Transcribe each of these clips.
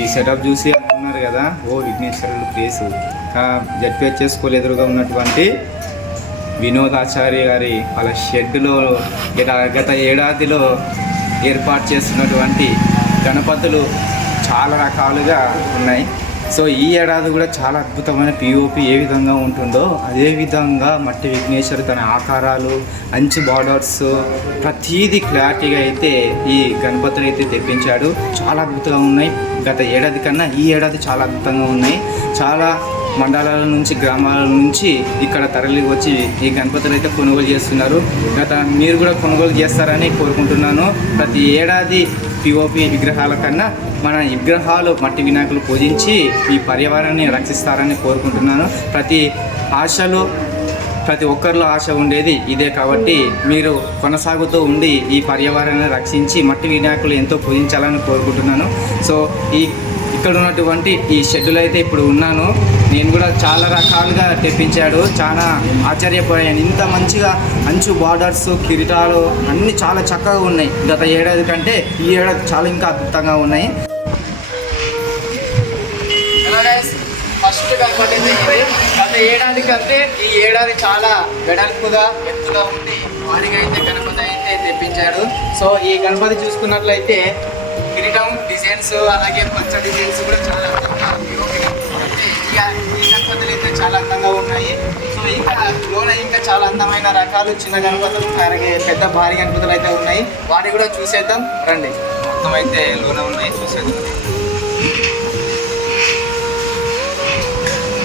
ఈ సెటప్ చూసి అనుకున్నారు కదా, ఓ విఘ్నేశ్వరుడు ప్లేస్ జడ్పిహెచ్ఎస్ స్కూల్ ఎదురుగా ఉన్నటువంటి వినోదాచార్య గారి వాళ్ళ షెడ్లో గత ఏడాదిలో ఏర్పాటు చేస్తున్నటువంటి గణపతులు చాలా రకాలుగా ఉన్నాయి. సో ఈ ఏడాది కూడా చాలా అద్భుతమైన పిఓపి ఏ విధంగా ఉంటుందో అదేవిధంగా మట్టి విఘ్నేశ్వరు తన ఆకారాలు, అంచు బార్డర్స్ ప్రతీది క్లారిటీగా అయితే ఈ గణపతులు అయితే తెప్పించాడు. చాలా అద్భుతంగా ఉన్నాయి. గత ఏడాది కన్నా ఈ ఏడాది చాలా అద్భుతంగా ఉన్నాయి. చాలా మండలాల నుంచి, గ్రామాల నుంచి ఇక్కడ తరలి వచ్చి ఈ గణపతులు అయితే కొనుగోలు చేస్తున్నారు. మీరు కూడా కొనుగోలు చేస్తారని కోరుకుంటున్నాను. ప్రతి ఏడాది పిఓపి విగ్రహాల కన్నా మన విగ్రహాలు మట్టి వినాయకులు పూజించి ఈ పర్యావరణాన్ని రక్షిస్తారని కోరుకుంటున్నాను. ప్రతి ఒక్కరిలో ఆశ ఉండేది ఇదే కాబట్టి మీరు కొనసాగుతూ ఉండి ఈ పర్యావరణాన్ని రక్షించి మట్టి వినాయకులు ఎంతో పూజించాలని కోరుకుంటున్నాను. సో ఇక్కడ ఉన్నటువంటి ఈ షెడ్యూల్ అయితే ఇప్పుడు ఉన్నాను. నేను కూడా చాలా రకాలుగా తెప్పించాడు. చాలా ఆశ్చర్యపోయాను. ఇంత మంచిగా అంచు బార్డర్స్, కిరీటాలు అన్నీ చాలా చక్కగా ఉన్నాయి. గత ఏడాది కంటే ఈ ఏడాది చాలా ఇంకా అద్భుతంగా ఉన్నాయి. ఫస్ట్ గణపతి అయితే ఇది. గత ఏడాది కంటే ఈ ఏడాది చాలా వెడల్పుగా, ఎత్తుగా ఉంది. వాడిగా అయితే గణపతి అయితే తెప్పించాడు. సో ఈ గణపతి చూసుకున్నట్లయితే కిరీటం డిజైన్స్, అలాగే పచ్చ డిజైన్స్ కూడా చాలా అందంగా ఈ గణపతులు అయితే చాలా అందంగా ఉన్నాయి. సో ఇంకా లోన ఇంకా చాలా అందమైన రకాలు చిన్న గణపతులు, అలాగే పెద్ద భారీ గణపతులు అయితే ఉన్నాయి. వాటిని కూడా చూసేద్దాం రండి. మొత్తం అయితే లోన ఉన్నాయి, చూసేద్దాం.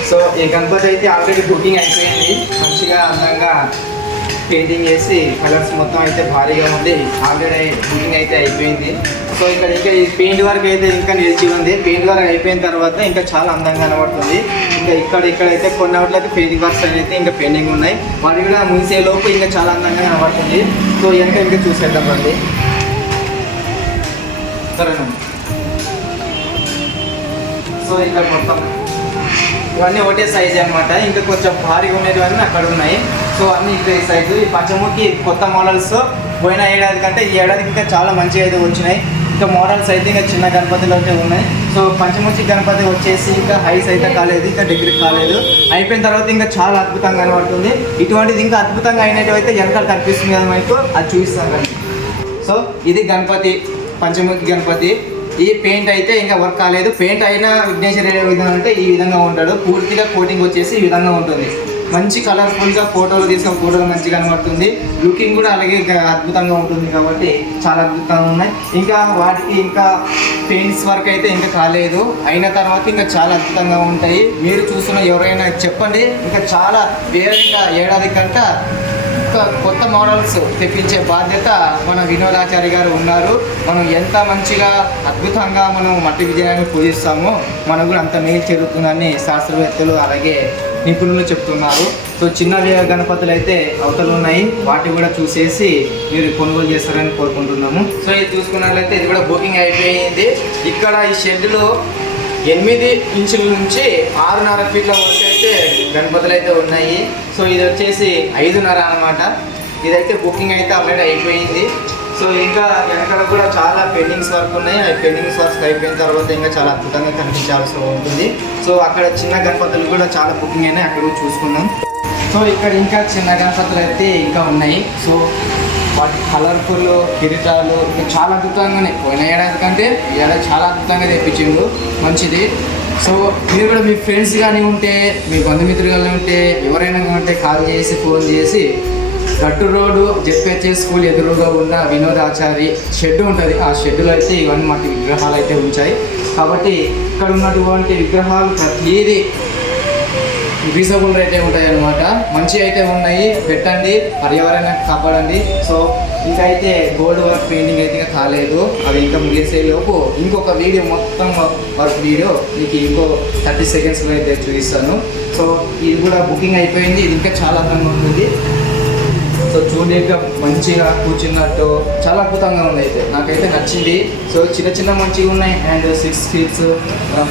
సో ఈ గణపతి అయితే ఆల్రెడీ బుకింగ్ అయిపోయింది. మంచిగా అందంగా పెయింటింగ్ చేసి కలర్స్ మొత్తం అయితే భారీగా ఉంది. ఆల్రెడీ బుకింగ్ అయితే అయిపోయింది. సో ఇంకా ఈ పెయింట్ వర్క్ అయితే ఇంకా నిలిచి ఉంది. పెయింట్ వర్క్ అయిపోయిన తర్వాత ఇంకా చాలా అందంగా కనబడుతుంది. ఇంకా ఇక్కడైతే కొన్ని అవుట్లయితే పెయింటింగ్ వర్క్స్ అయితే ఇంకా పెయింటింగ్ ఉన్నాయి. వాటి కూడా ముగిసే లోపు ఇంకా చాలా అందంగా కనబడుతుంది. సో ఇంకా చూసేద్దాం రండి. సరేనండి. సో ఇక్కడ మొత్తం ఇవన్నీ ఒకటే సైజు అనమాట. ఇంకా కొంచెం భారీగా ఉండేటివన్నీ అక్కడ ఉన్నాయి. సో అన్నీ ఇక్కడ ఈ సైజు. ఈ పంచముఖి కొత్త మోడల్స్ పోయిన ఏడాది కంటే ఈ ఏడాదికి ఇంకా చాలా మంచిగా అయితే వచ్చినాయి. ఇంకా మోడల్స్ అయితే ఇంకా చిన్న గణపతులు అయితే ఉన్నాయి. సో పంచముఖి గణపతి వచ్చేసి ఇంకా హైస్ అయితే కాలేదు, ఇంకా డిగ్రీ కాలేదు. అయిపోయిన తర్వాత ఇంకా చాలా అద్భుతంగా కనబడుతుంది. ఇటువంటిది ఇంకా అద్భుతంగా అయినట్టు అయితే వెనకాల కనిపిస్తుంది కదా మీకు, అది చూపిస్తాను. సో ఇది గణపతి, పంచముఖి గణపతి. ఈ పెయింట్ అయితే ఇంకా వర్క్ కాలేదు. పెయింట్ అయినా విఘ్నేశ్వర ఏ విధంగా అంటే ఈ విధంగా ఉంటాడు. పూర్తిగా కోటింగ్ వచ్చేసి ఈ విధంగా ఉంటుంది. మంచి కలర్ఫుల్గా ఫోటోలు తీసిన ఫోటోలు మంచిగా కనబడుతుంది. లుకింగ్ కూడా అలాగే అద్భుతంగా ఉంటుంది కాబట్టి చాలా అద్భుతంగా ఉన్నాయి. ఇంకా వాటికి ఇంకా పెయింట్స్ వర్క్ అయితే ఇంకా కాలేదు. అయిన తర్వాత ఇంకా చాలా అద్భుతంగా ఉంటాయి. మీరు చూస్తున్న ఎవరైనా చెప్పండి. ఇంకా చాలా వేరేగా ఏడాది కంటే కొత్త మోడల్స్ తెప్పించే బాధ్యత మన వినోదాచార్య గారు ఉన్నారు. మనం ఎంత మంచిగా అద్భుతంగా మనం మట్టి విజయాన్ని పూజిస్తామో మనకు కూడా అంత మేలు జరుగుతుందని శాస్త్రవేత్తలు అలాగే నిపుణులు చెప్తున్నారు. సో చిన్న గణపతులు అయితే అవతలు ఉన్నాయి. వాటి కూడా చూసేసి మీరు కొనుగోలు చేస్తారని కోరుకుంటున్నాము. సో ఇది చూసుకున్నట్లయితే ఇది కూడా బుకింగ్ అయిపోయింది. ఇక్కడ ఈ షెడ్లో 8 ఇంచుల నుంచి 6.5 ఫీట్ల వరకు అయితే గణపతులు అయితే ఉన్నాయి. సో ఇది వచ్చేసి 5.5 అన్నమాట. ఇదైతే బుకింగ్ అయితే ఆల్రెడీ అయిపోయింది. సో ఇంకా వెనకాల కూడా చాలా పెయింటింగ్స్ వర్క్ ఉన్నాయి. ఆ పెయింటింగ్స్ వర్క్ అయిపోయిన తర్వాత ఇంకా చాలా అద్భుతంగా కనిపించాల్సి ఉంటుంది. సో అక్కడ చిన్న గణపతులు కూడా చాలా బుకింగ్ అయినాయి, అక్కడ కూడా చూసుకున్నాం. సో ఇక్కడ ఇంకా చిన్న గణపతులు అయితే ఇంకా ఉన్నాయి. సో వాటి కలర్ఫుల్ కిరీటాలు చాలా అద్భుతంగానే పోయిన ఏడాది కంటే ఈ ఏడాది చాలా అద్భుతంగా తెప్పించిండు. మంచిది. సో మీరు కూడా మీ ఫ్రెండ్స్ కానీ ఉంటే, మీ బంధుమిత్రులు కానీ ఉంటే, ఎవరైనా ఉంటే కాల్ చేసి ఫోన్ చేసి గట్టు రోడ్డు జెడ్పిహెచ్ఎస్ స్కూల్ ఎదురుగా ఉన్న వినోదాచారి షెడ్ ఉంటుంది. ఆ షెడ్లో అయితే ఇవన్నీ మాకు విగ్రహాలు అయితే ఉంచాయి. కాబట్టి ఇక్కడ ఉన్నటువంటి విగ్రహాలు ప్రతిదీ రీజనబుల్ రేటే ఉంటాయి అన్నమాట. మంచి అయితే ఉన్నాయి. పెట్టండి, పర్యావరణాన్ని కాపాడండి. సో ఇంకా అయితే గోల్డ్ వర్క్ పెయింటింగ్ అయితే కాలేదు. అది ఇంకా ముగిసే లోపు ఇంకొక వీడియో మొత్తం వర్క్ వీడియో మీకు ఇంకో 30 సెకండ్స్లో అయితే చూపిస్తాను. సో ఇది కూడా బుకింగ్ అయిపోయింది. ఇది ఇంకా చాలా అందంగా ఉంటుంది. సో చూడలేక మంచిగా కూర్చున్నట్టు చాలా అద్భుతంగా ఉంది. అయితే నాకైతే నచ్చింది. సో చిన్న మంచిగా ఉన్నాయి. అండ్ 6 ఫీట్స్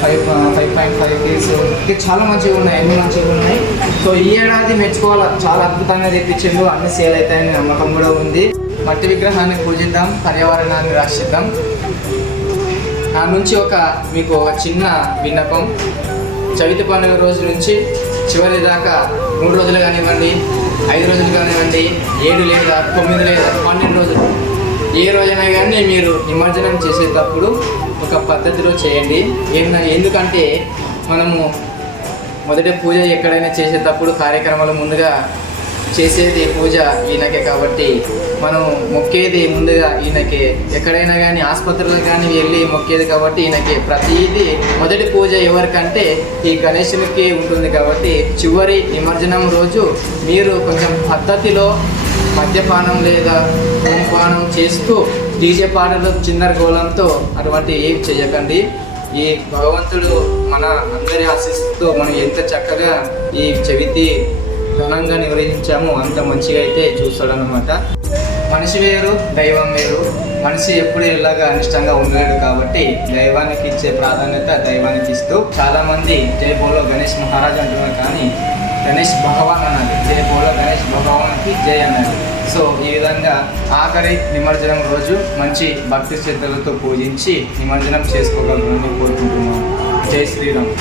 5.5 ఫీట్స్ ఇంకా చాలా మంచిగా ఉన్నాయి. అన్ని మంచిగా ఉన్నాయి. సో ఈ ఏడాది మెచ్చుకోవాలి, చాలా అద్భుతంగా తెప్పించిండు. అన్ని సేల్ అవుతాయని నమ్మకం కూడా ఉంది. మట్టి విగ్రహాన్ని పూజిద్దాం, పర్యావరణాన్ని రక్షిద్దాం. నా నుంచి మీకు ఒక చిన్న విన్నపం. చవితి పండుగ రోజు నుంచి చివరి దాకా 3 రోజులు కానివ్వండి, 5 రోజులు కానివ్వండి, 7 లేదా 9 లేదా 12 రోజులు, ఏ రోజైనా కానీ మీరు నిమజ్జనం చేసేటప్పుడు ఒక పద్ధతిలో చేయండి. ఎందుకంటే మనము మొదటి పూజ ఎక్కడైనా చేసేటప్పుడు కార్యక్రమాలు ముందుగా చేసేది పూజ ఈయనకే కాబట్టి మనం మొక్కేది ముందుగా ఈయనకే. ఎక్కడైనా కానీ ఆసుపత్రులకు కానీ వెళ్ళి మొక్కేది కాబట్టి ఈయనకే. ప్రతిదీ మొదటి పూజ ఎవరికంటే ఈ గణేశునికి ఉంటుంది కాబట్టి చివరి నిమజ్జనం రోజు మీరు కొంచెం పద్ధతిలో మద్యపానం లేదా ధూమపానం చేస్తూ డీజే పాటలు చిందరగోళంతో అటువంటి ఏం చేయకండి. ఈ భగవంతుడు మన అందరి ఆశిస్తూ మనం ఎంత చక్కగా ఈ చవితి ఘనంగా నిర్వహించామో అంత మంచిగా అయితే చూస్తాడనమాట. మనిషి వేరు, దైవం వేరు. మనిషి ఎప్పుడు ఇలాగా అనిష్టంగా ఉండలేడు కాబట్టి దైవానికి ఇచ్చే ప్రాధాన్యత దైవానికి ఇస్తూ, చాలామంది జై బోలో గణేష్ మహారాజ్ అంటున్నారు కానీ గణేష్ భగవాన్ అన్నది. జై బోలో గణేష్ భగవాన్కి జై అన్నది. సో ఈ విధంగా ఆఖరి నిమజ్జనం రోజు మంచి భక్తి శ్రద్ధలతో పూజించి నిమజ్జనం చేసుకోగలరని కోరుకుంటున్నాను. జై శ్రీరామ్.